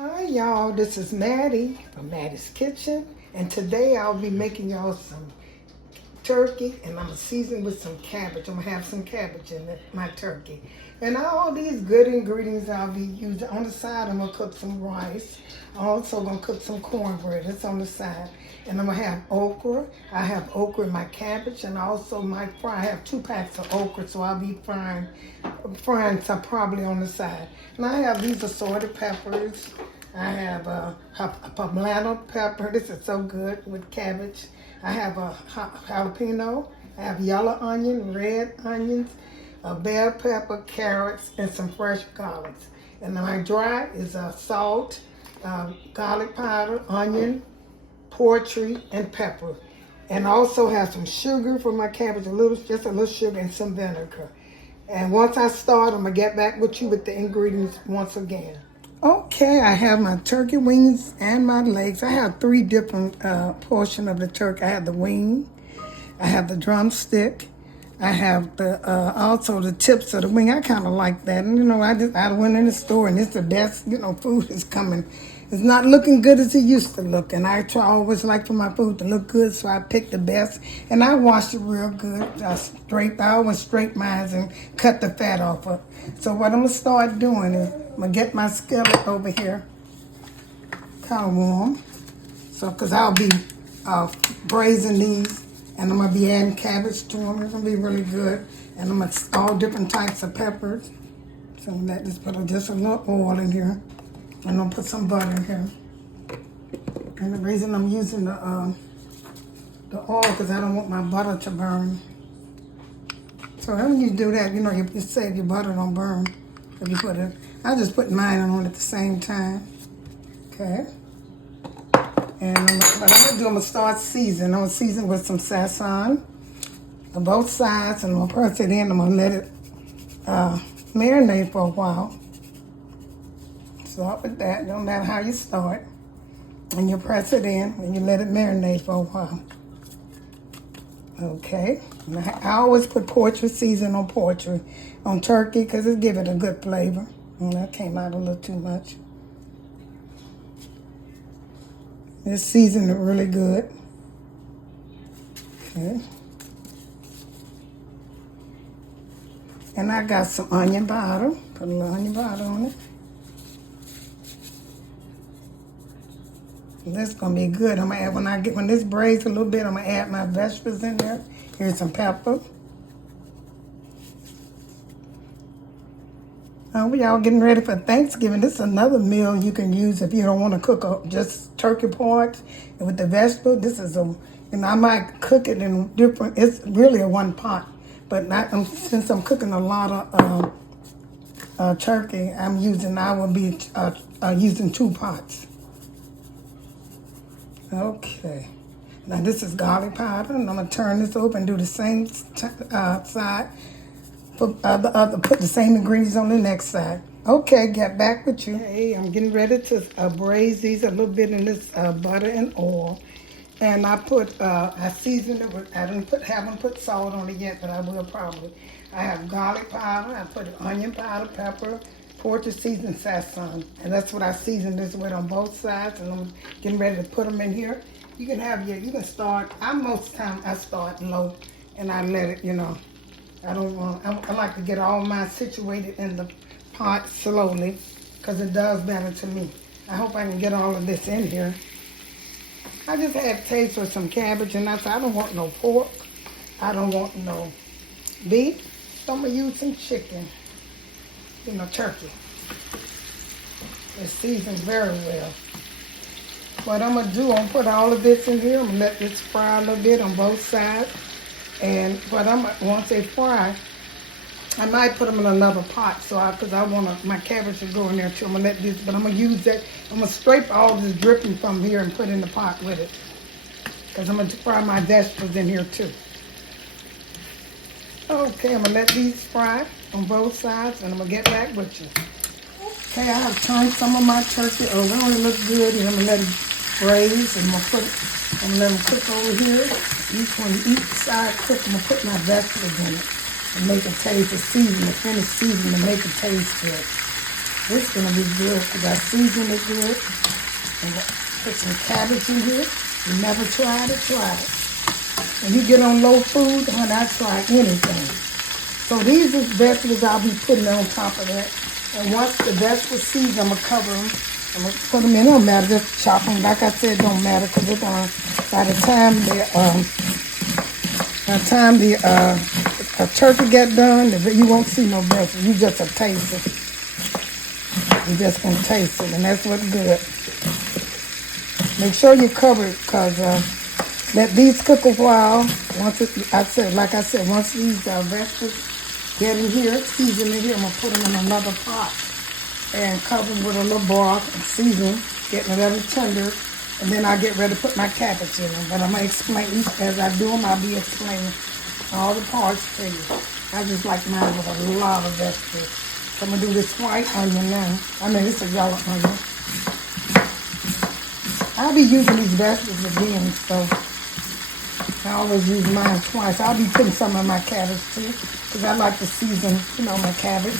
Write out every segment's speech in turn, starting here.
Hi y'all, this is Mattie from Mattie's Kitchen, and today I'll be making y'all some turkey, and I'm gonna season with some cabbage. I'm gonna have some cabbage in my turkey. And all these good ingredients I'll be using. On the side, I'm gonna cook some rice. I'm also gonna cook some cornbread. It's on the side. And I'm gonna have okra. I have okra in my cabbage, and also my fry. I have 2 packs of okra, so I'll be frying some probably on the side. And I have these assorted peppers. I have a poblano pepper. This is so good with cabbage. I have a jalapeno. I have yellow onion, red onions, a bell pepper, carrots, and some fresh garlics. And my dry is salt, garlic powder, onion, poultry, and pepper. And also have some sugar for my cabbage, just a little sugar and some vinegar. And once I start, I'm gonna get back with you with the ingredients once again. Okay, I have my turkey wings and my legs. I have 3 different portions of the turkey. I have the wing, I have the drumstick, I have the also the tips of the wing. I kind of like that. And I went in the store and it's the best. Food is coming. It's not looking good as it used to look. And I always like for my food to look good, so I picked the best. And I washed it real good. I always straight mine and cut the fat off of it. So what I'm gonna start doing is I'm gonna get my skillet over here, kind of warm. So, cause I'll be braising these. And I'm gonna be adding cabbage to them. It's gonna be really good. And I'm gonna all different types of peppers. So just put just a little oil in here. And I'm gonna put some butter in here. And the reason I'm using the oil because I don't want my butter to burn. So when you do that, you save your butter don't burn. If you put it, I just put mine on at the same time. Okay. And what I'm gonna do, start seasoning. I'm gonna season with some Sazón on both sides, and I'm gonna press it in. I'm gonna let it marinate for a while. Start with that, no matter how you start. And you press it in, and you let it marinate for a while. Okay, and I always put poultry seasoning on turkey, because it gives it a good flavor. And that came out a little too much. This seasoned it really good. Okay. And I got some onion powder. Put a little onion powder on it. And this is gonna be good. I'm gonna add when this braised a little bit, I'm gonna add my vegetables in there. Here's some pepper. We all getting ready for Thanksgiving. This is another meal you can use if you don't want to cook just turkey parts and with the vegetable. This is I might cook it in different. It's really a one pot, but since I'm cooking a lot of turkey, I will be using 2 pots. Okay. Now this is garlic powder, and I'm gonna turn this over and do the same side. Put the same ingredients on the next side. Okay, get back with you. Hey, I'm getting ready to braise these a little bit in this butter and oil. And I seasoned it with, haven't put salt on it yet, but I will probably. I have garlic powder, I put onion powder, pepper, poultry seasoned Sazón. And that's what I seasoned this with on both sides. And I'm getting ready to put them in here. You can start, most of the time I start low and I let it, I like to get all mine situated in the pot slowly because it does better to me. I hope I can get all of this in here. I just had taste for some cabbage, and I said, I don't want no pork. I don't want no beef. So I'm going to use some chicken, turkey. It's seasoned very well. What I'm going to do, I'm going to put all of this in here. I'm going to let this fry a little bit on both sides. And once they fry, I might put them in another pot, because I want my cabbage to go in there too. I'm gonna let this, but I'm gonna use that. I'm gonna scrape all this dripping from here and put in the pot with it, because I'm gonna fry my vegetables in here too. Okay, I'm gonna let these fry on both sides, and I'm gonna get back with you. Okay, I have turned some of my turkey over. It only looks good, and I'm gonna let it braise, and I'm gonna let them cook over here. Each side cook, I'm gonna put my vegetables in it and make it taste, the finish season to make it taste good. It's gonna be good because I seasoned it good. And put some cabbage in here. You never tried it, try it. When you get on low food, honey, I try anything. So these are vegetables I'll be putting on top of that. And once the vegetables season, I'm gonna cover them. I'm gonna put them in. It don't matter, just chop them. Like I said, it don't matter because they're gonna. By the time the turkey get done, you won't see no vegetables. You just a taste it. You just gonna taste it, and that's what's good. Make sure you cover it because let these cook a while. Once like I said, once these vegetables get in here, season in here, I'm gonna put them in another pot and cover them with a little broth and season, getting it every tender, and then I get ready to put my cabbage in them. But I'm gonna explain as I do them. I'll be explaining all the parts to you. I just like mine with a lot of vegetables. So I'm gonna do this white onion now. I mean, it's a yellow onion. I'll be using these vegetables again, so I always use mine twice. I'll be putting some of my cabbage too, because I like to season, my cabbage.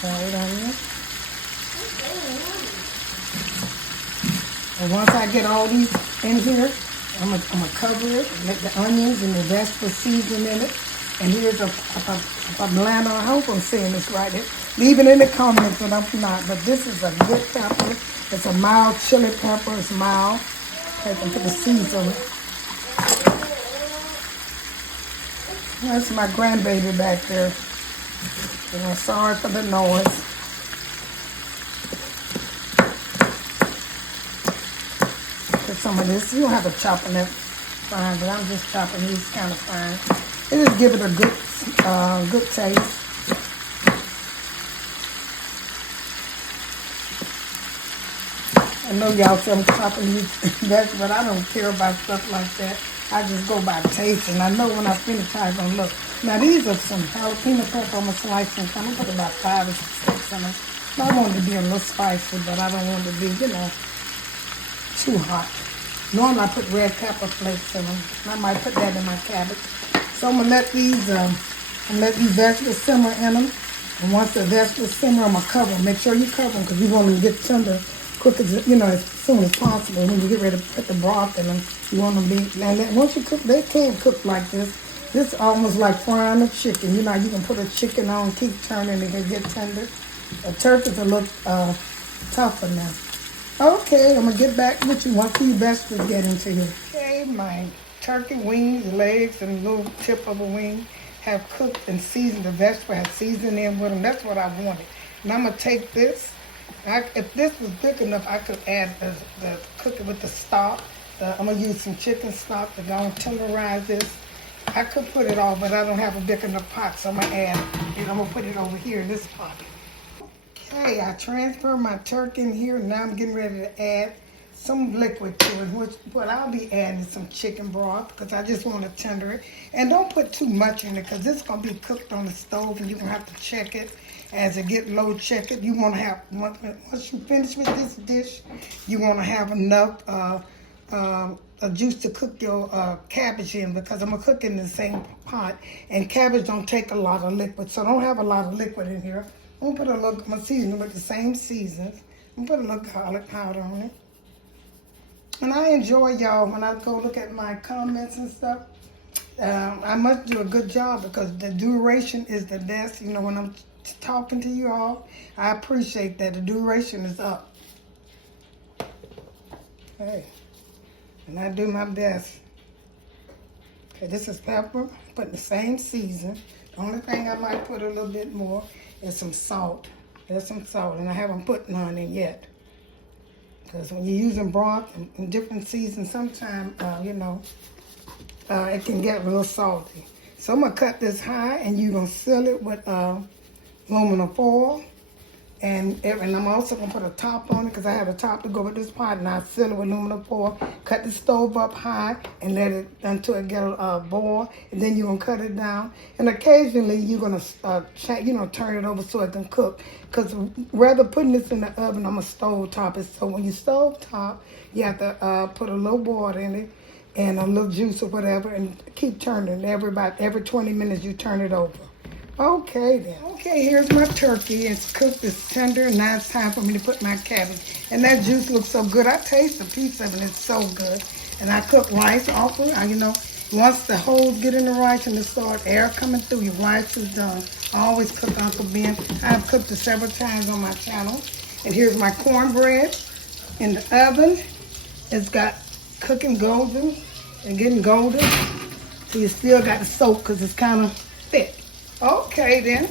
White onion. And once I get all these in here, I'm gonna cover it and let the onions and the vegetable season in it. And here's a poblano. I hope I'm saying this right. Leave it in the comments if I'm not. But this is a good pepper. It's a mild chili pepper. It's mild. I can put the seeds on it. That's my grandbaby back there. Sorry for the noise. Put some of this. You don't have to chop them that fine, but I'm just chopping these kind of fine. It just give it a good taste. I know y'all say I'm chopping these vegetables, but I don't care about stuff like that. I just go by taste, and I know when I finish how it's gonna look. Now these are some jalapeno pepper. I'm gonna slice them. I'm gonna put about 5 or 6 in them. I want it to be a little spicy, but I don't want it to be, too hot. Normally I put red pepper flakes in them. I might put that in my cabbage. So I'm gonna let these vegetables simmer in them. And once the vegetables simmer, I'm gonna cover them. Make sure you cover them because you want them to get tender quick as soon as possible. When you get ready to put the broth in them, you want them to be. And then once you cook, they can't cook like this. This is almost like frying a chicken. You can put a chicken on, keep turning, and they get tender. A turkey's a little tougher now. Okay, I'm gonna get back with you once these vegetables get into here. Okay, my turkey wings, legs, and the little tip of a wing have cooked and seasoned. The vegetable have seasoned in with them. That's what I wanted. And I'm gonna take this. If this was big enough, I could add the cook it with the stock. I'm gonna use some chicken stock to go and tenderize this. I could put it all, but I don't have a big enough pot, so I'm gonna add it. I'm gonna put it over here in this pot. Okay, I transfer my turkey in here. Now I'm getting ready to add some liquid to it, but I'll be adding some chicken broth because I just want to tender it. And don't put too much in it because it's going to be cooked on the stove and you're going to have to check it. As it get low, check it. You want to have, once you finish with this dish, you want to have enough juice to cook your cabbage in because I'm going to cook in the same pot. And cabbage don't take a lot of liquid, so don't have a lot of liquid in here. I'm going to put a little, I'm going to season it with the same seasons. I'm going to put a little garlic powder on it. And I enjoy y'all when I go look at my comments and stuff. I must do a good job because the duration is the best. When I'm talking to you all, I appreciate that the duration is up. Hey, and I do my best. Okay, this is pepper, putting the same season. The only thing I might put a little bit more is some salt. There's some salt, and I haven't put none in yet. Because when you're using broth and different seasons, sometimes, it can get real salty. So I'm going to cut this high, and you're going to seal it with aluminum foil. And I'm also going to put a top on it because I have a top to go with this pot. And I seal it with aluminum foil. Cut the stove up high and let it until it get a boil. And then you're going to cut it down. And occasionally you're going to turn it over so it can cook. Because rather putting this in the oven, I'm going to stove top it. So when you stove top, you have to put a little water in it. and a little juice or whatever, and keep turning. Every 20 minutes you turn it over. Okay then. Okay, here's my turkey. It's cooked, it's tender, and now it's time for me to put my cabbage. And that juice looks so good. I taste a piece of it, it's so good. And I cook rice okra. You know, once the holes get in the rice and the start air coming through, your rice is done. I always cook Uncle Ben. I've cooked it several times on my channel. And here's my cornbread in the oven. It's got cooking golden and getting golden. So you still got the soak because it's kind of thick. Okay then.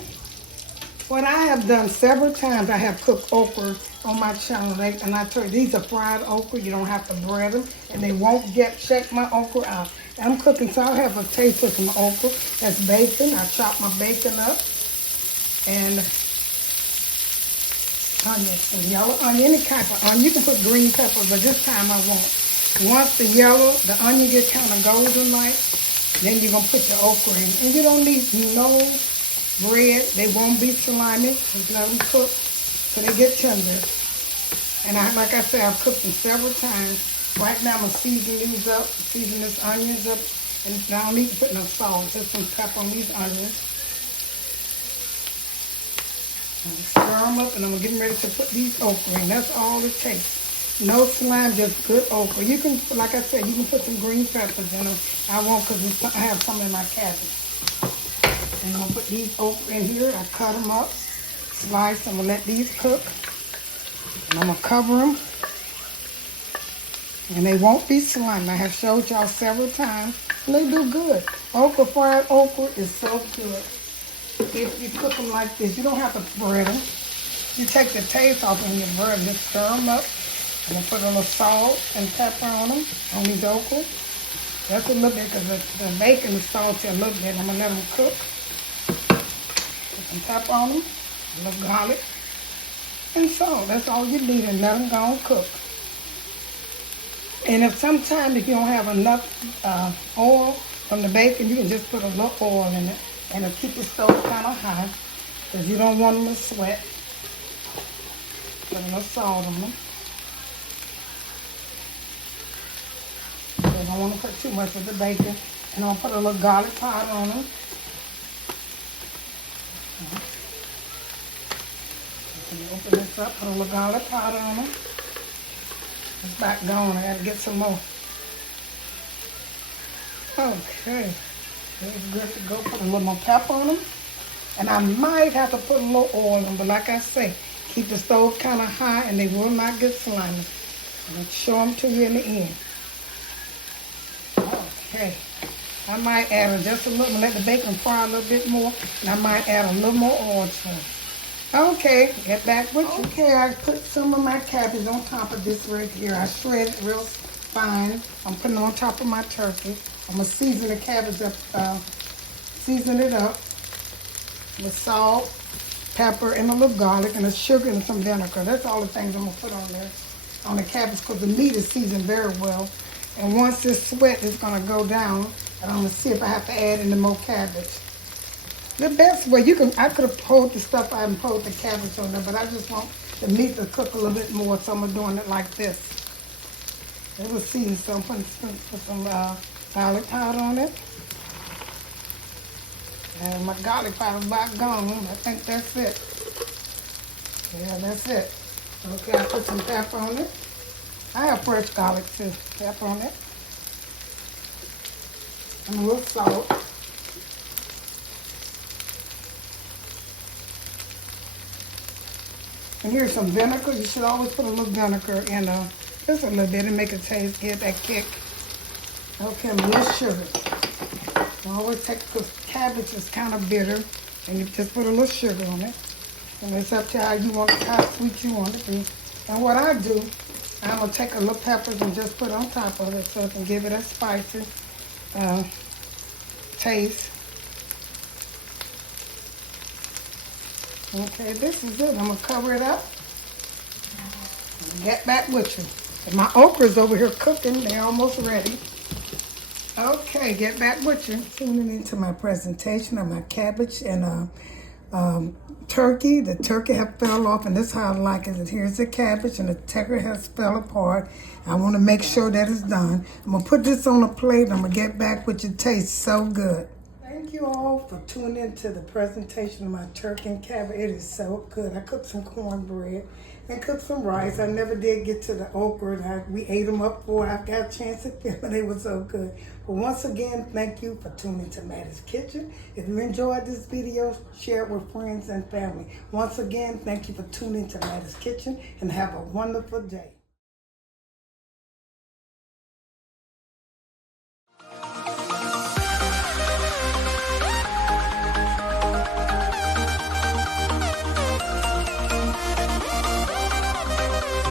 What I have done several times, I have cooked okra on my channel. And I tell you, these are fried okra. You don't have to bread them. And they won't check my okra out. I'm cooking, so I'll have a taste of some okra. That's bacon. I chop my bacon up. And onion, some yellow onion, any type of onion. You can put green pepper, but this time I won't. Once the onion gets kind of golden like, then you're going to put your okra in. And you don't need no bread. They won't be slimy. Just let them cook so they get tender. And like I said, I've cooked them several times. Right now I'm going to season these up, season this onions up. And I don't need to put no salt, just some pepper on these onions. Stir them up, and I'm getting ready to put these okra in. That's all it takes. No slime, just good okra. You can, like I said, you can put some green peppers in them. I won't because I have some in my cabbage. And I'm going to put these okra in here. I cut them up, slice. I'm going to let these cook. And I'm going to cover them. And they won't be slimy. I have showed y'all several times. And they do good. Fried okra is so good. If you cook them like this, you don't have to bread them. You take the taste off when you bread them. Just stir them up. I'm going to put a little salt and pepper on them, on these okra. That's a little bit because the bacon is salty a little bit. I'm going to let them cook. Put some pepper on them, a little garlic, and salt. That's all you need, and let them go and cook. And if you don't have enough oil from the bacon, you can just put a little oil in it. And it'll keep the stove kind of high because you don't want them to sweat. Put a little salt on them. You don't want to put too much of the bacon. And I'll put a little garlic powder on them. Open this up, put a little garlic powder on them. It's back gone. I got to get some more. Okay. It's good to go. Put a little more pepper on them. And I might have to put a little oil on them, but like I say, keep the stove kind of high and they will not get slimy. I'll show them to you in the end. Okay. I might add just a little, let the bacon fry a little bit more, and I might add a little more oil to it. Okay, get back with you. Okay, I put some of my cabbage on top of this right here. I shred it real fine. I'm putting it on top of my turkey. I'm going to season the cabbage up, season it up with salt, pepper, and a little garlic, and a sugar and some vinegar. That's all the things I'm going to put on there, on the cabbage, because the meat is seasoned very well. And once this sweat is going to go down, and I'm going to see if I have to add any more cabbage. The best way, I could have pulled the stuff out and pulled the cabbage on there, but I just want the meat to cook a little bit more, so I'm doing it like this. It was seasoned, so I'm putting some garlic powder on it. And my garlic powder is about gone. I think that's it. Yeah, that's it. Okay, I put some pepper on it. I have fresh garlic too. Pepper on it. And a little salt. And here's some vinegar. You should always put a little vinegar in just a little bit and make it taste, get that kick. Okay, a little sugar. I always take, because cabbage is kind of bitter, and you just put a little sugar on it. And it's up to how sweet you want it to be. And what I do, I'm going to take a little peppers and just put on top of it so it can give it a spicy taste. Okay, this is it. I'm going to cover it up and get back with you. And my okra's over here cooking. They're almost ready. Okay, get back with you. Tuning into my presentation of my cabbage and turkey. The turkey have fell off, and this is how I like it. Here's the cabbage, and the turkey has fell apart. I want to make sure that it's done. I'm going to put this on a plate, and I'm going to get back with you. It tastes so good. Thank you all for tuning in to the presentation of my turkey and cabbage. It is so good. I cooked some cornbread and cooked some rice. I never did get to the okra. We ate them up before I got a chance to film. They were so good. But once again, thank you for tuning to Mattie's Kitchen. If you enjoyed this video, share it with friends and family. Once again, thank you for tuning to Mattie's Kitchen, and have a wonderful day.